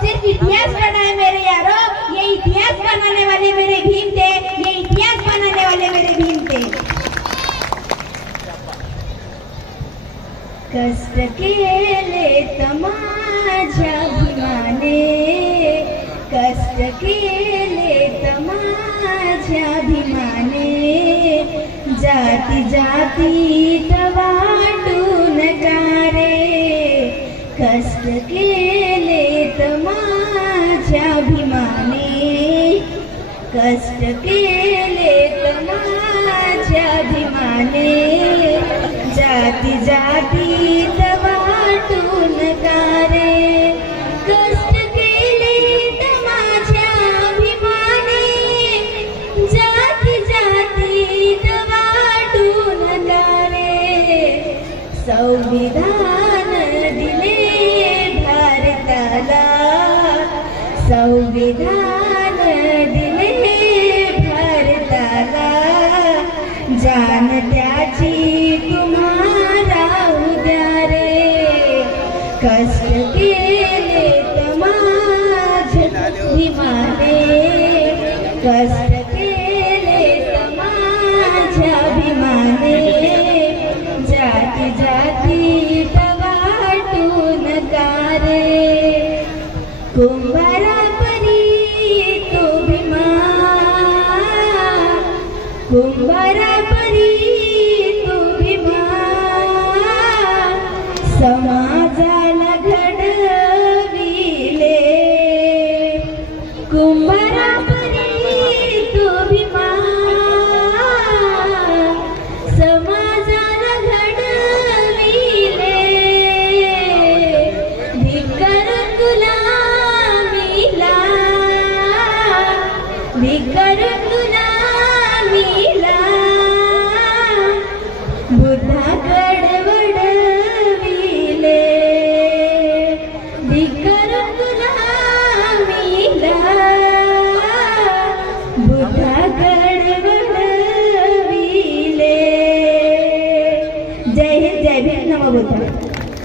सिर्फ इतिहास पढ़ना है मेरे यारो, ये इतिहास बनाने वाले मेरे भीम थे, ये इतिहास बनाने वाले मेरे भीम थे। कष्ट केले तमाझ्या भीमाने, कष्ट केले तमाझ्या भीमाने, जाती जातीत वाटून कारे, कष्ट केले तमाझ्या भीमाने, कष्ट केले तमाझ्या भीमाने, जाती जातीत वाटून कारे, कष्ट केले तमाझ्या भीमाने, जाती जातीत वाटून कारे, संविधान दिले भारताला, संविधान दिले भारताला, जान त्याची तुम्हाला उद्या रे, कष्ट केले तमाझ्या भीमाने, कष्ट केले तमाझ्या भीमाने, जाती जातीत वाटून कारे, कुंभार